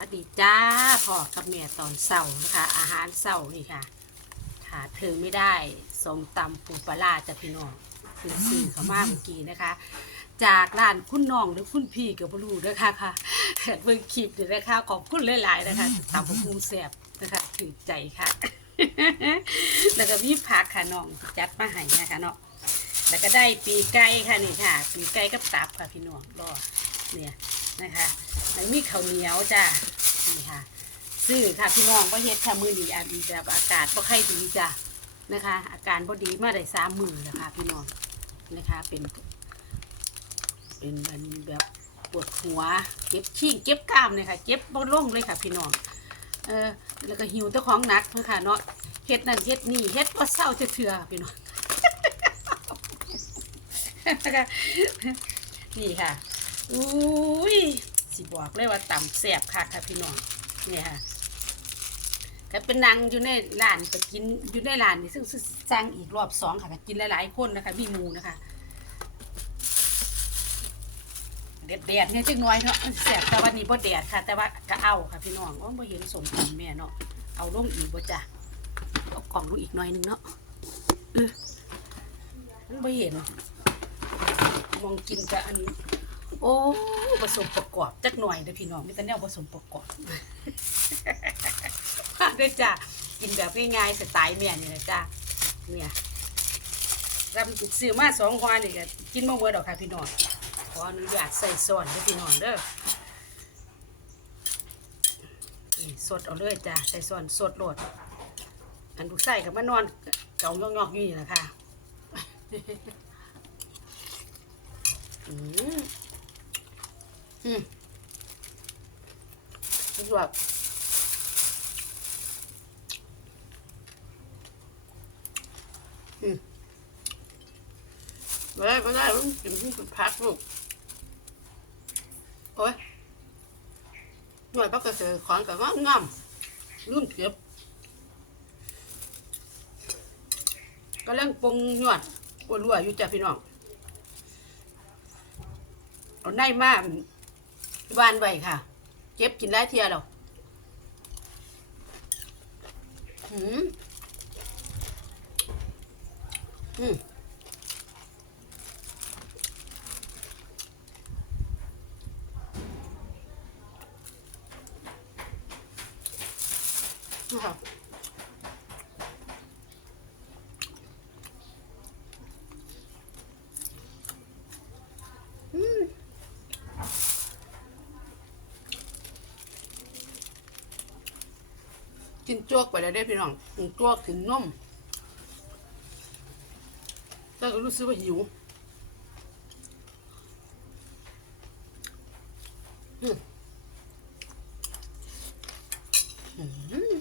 สวัสดีจ้าพ่อกับเมียตอนเสาร์นะคะ อาหารเสาร์นี่ค่ะขาดเธอไม่ได้สมตำปูปลาร้าจะพี่น้องคือสื่อเขามาเมื่อกี้นะคะ จากร้านคุณน้องหรือคุณพี่กับบรูนะคะค่ะเบิ่งคลิปเลยนะคะขอบคุณหลายๆนะคะตำบักหุ่งแซ่บนะคะถือใจค่ะ แล้วก็มีผักค่ะน้องจัดมาให้นะคะเนาะแล้วก็ได้ปีไก่ค่ะนี่ค่ะ ปีไก่กับตับค่ะพี่น้องรอเนี่ย นะคะแล้วมีข้าวเหนียวจ้านี่ค่ะซื้อค่ะพี่น้องว่าเฮ็ดค่ะมือดีอันแบบอากาศบ่ค่อยดีจ้ะนะคะ อาการบ่ดีมาได้สามมือแล้วค่ะพี่น้องนะคะเป็น เป็นมันแบบปวดหัวเก็บขี้งเก็บกล้ามเลยค่ะเก็บบ่ลงเลยค่ะ พี่น้องเออแล้วก็หิวเจ้าของหนักเนาะค่ะเนาะเฮ็ดนั่นเฮ็ดนี่เฮ็ดบ่เศร้าจะเถื่อพี่น้องนี่ค่ะ อุ้ยสิบอกเลยว่าต่ำแสบค่ะค่ะพี่น้องเนี่ยค่ะก็เป็นนางอยู่ในร้านไปกินอยู่ในร้านนี่ซึ่งซึ่งสร้งอีกรอบสองค่ะกินหลายๆคนนะคะมีหมูนะคะเด็ดแดดเนี่ยจังน้อยเนาะแสบแต่วันนี้บ่แดดค่ะ แต่ว่าก็เอาค่ะพี่น้องว่าบ่เห็นสมตำแม่เนาะเอาลงอีกบ่จ้ะเอากล่องลงอีกหน่อยหนึงเนาะเออมันบ่เห็นมองกินกับอัน โอ้ผสมประกอบจักหน่อยเด้อพี่น้องมีแต่แนวผสมประกอบมาเด้จ้ะกินแบบง่ายๆสไตล์แม่นี่นะจ้ะเนี่ยรับซื้อมาสองควานี่ก็กินมาเบิดดอกค่ะพี่น้องขออนุญาตใส่ซอนเด้อพี่น้องเด้อสดเอาเลยจ้ะใส่ซอนสดโหลดอันดูกใส่กับมานอนเกายอกๆอยู่นี่แหละค่ะอืม อืมสุดยอดอืมไม่ได้ไม่ได้กกินที่สุดพักลูกโอ้ยหน่วยพักกระเสือขอนกับว่างามลืมเก็บก็เร่งปรุงหยวดอ้วนรัวอยู่จ้ะพี่น้องเอาในมาก บ้านไว้ค่ะ เก็บกินได้เทียเราอืมอืมค่ะ กินจวกไปแล้วได้พี่น้องกินจวกถึงนมแต่ก็รู้สึกว่าหิว อืมอืมอืม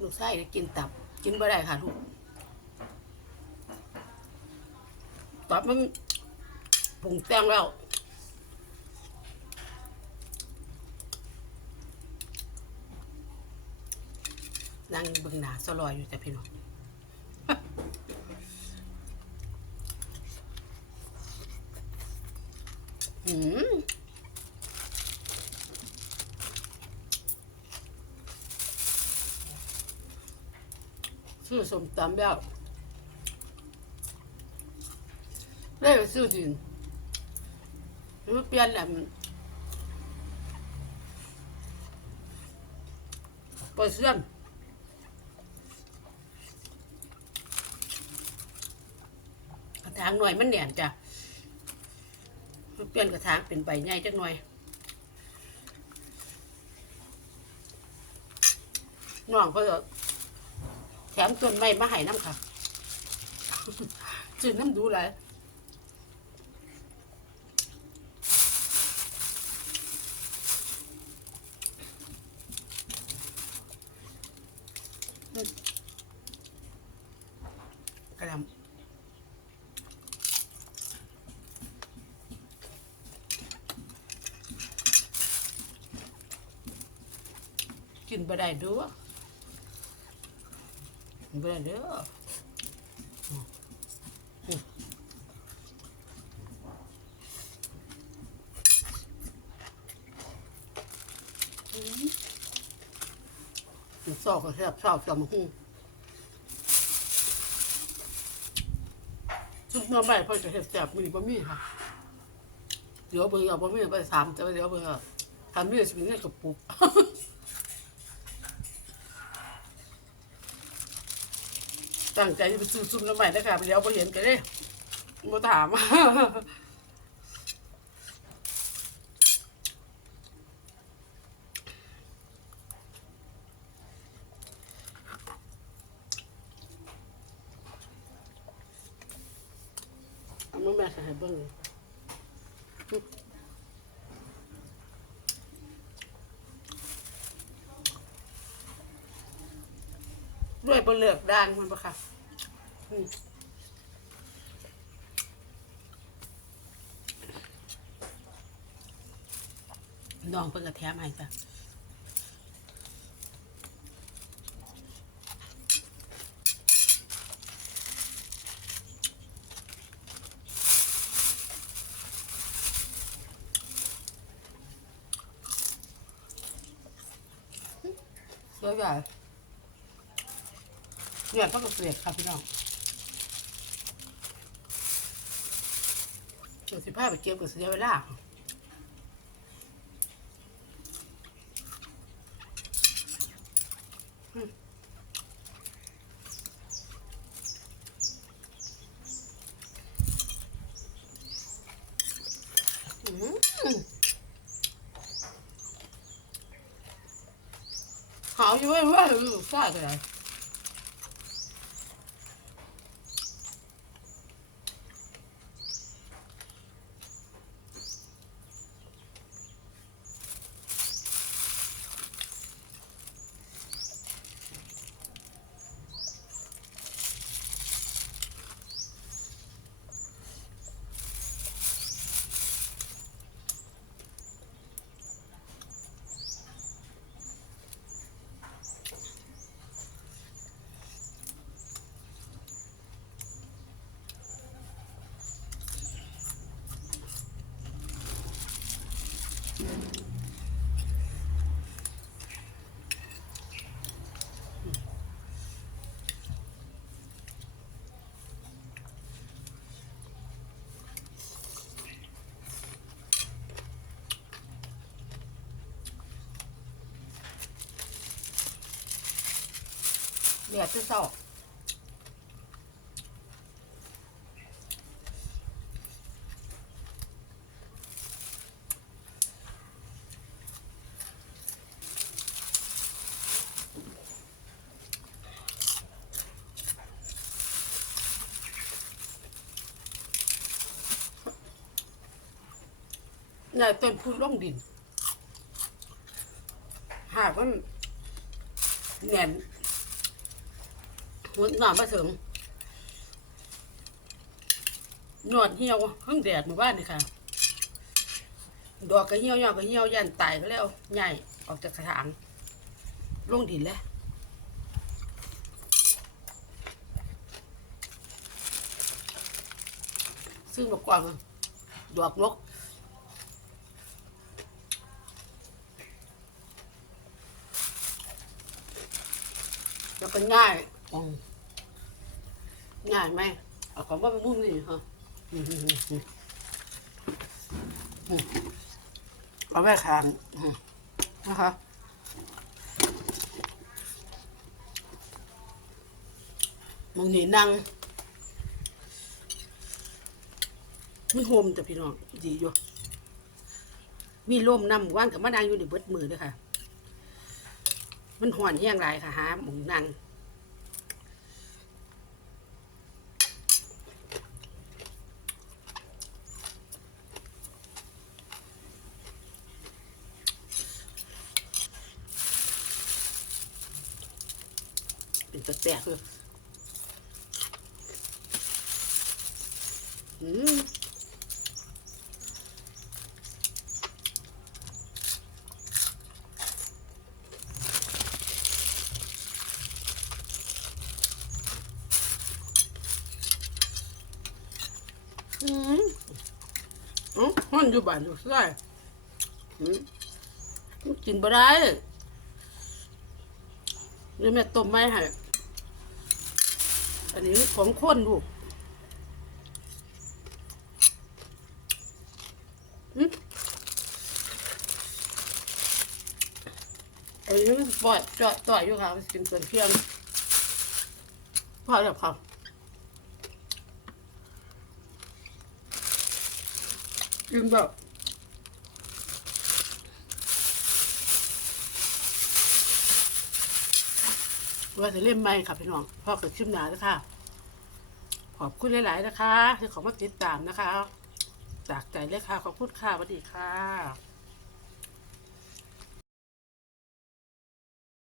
ลู กไส้กินตับ กินบ่ได้ค่ะลูกตับมันปรุงแต่งแล้วนั่งเบิ่งหนาสลอยอยู่แต่พี่น้อง อืมซื้อ สมตำแล้วเลยไปซื้อดินหรือเปลี่ยนแหละเปอร์เซ็นต์กระถางหน่อยมันเหนียนจ้ะเปลี่ยนกระถางเป็นใบใหญ่จักหน่อยน้องก็จะ แถมต้นไม้มาให้น้ำค่ะจืดน้ำดูเลยกระดำกินบ่ได้ดู วยกินบ่ได้เด้ออืมอืมอืมซอกก็แซ่บซอกจำหูซุปหน้ำใบพ่อจะเห็ดแซ่บมีบะหมี่ค่ะ เดี๋ยวเบอร์เอาบะหมี่ไปสามแต่ว่าเดี๋ยวเบอร์ทำด้วยสปริงเกอร์กับปุก ตั้งใจจะไปซื้อซุปน้ำใหม่นะคะไปเดี๋ยวไปเห็นกันเลยมาถามเอามาแม่ใส่ให้เบิ้งเลย ด้วย บนเลือกด้านมันปะค่ะอืมน้องเพิ่งกระแทมให้จ้ะสวยใหญ่ เนี่ยก็กระเสียดค่ะพี่น้องเดี๋ยวสิพาไปเก็บกับเสียเวลาอืมอืม好，因为外头有晒的 来。เดี๋ยวจะสอบนายต้นพูดล่องดิน หากมันแน่น หัวหน้ามาถึงนวดเหี่ยวข้างแดดหมู่บ้านนี่ค่ะ ดอกก็เหี่ยวยอดก็เหี่ยวยันตายก็แล้วใหญ่ออกจากกระถางลงดินแล้วซึ่งบอกกวาดอกนกแล้วก็ง่าย อืมง่ายไหมเอาของว่าเป็นมุมนี่ฮะอืมอืมอืมอืมอืมเอาไว้ขางอืมนะคะมึงนี่นั่งมันโฮมแต่พี่น้องดีอยู่มีลมนำว่านกับมะนางอยู่ในเบิดมือด้วยค่ะ มันห่อนแห้งไรค่ะหาหมุงนั่ง แปลกๆอืมอืมอ๋อมันอยู่บ้านอยู่ใช่อืมกินบ่ได้หรื่องแม่ต้มไม่ให้ อันนี้ของคนลูกหืมอันนี้มันปล่อยจ่อยต่อยอยู่ค่ะมันกินส่วนเพียงพอแล้วค่ะกินแบบ ว่าจะเล่นไม่ค่ะพี่น้องพ่อเกิดชิมหนาแล้วค่ะ ขอบคุณหลาย ๆ นะคะที่ขอมาติดตามนะคะ จากใจเลยค่ะ ขอบคุณค่ะสวัสดีค่ะ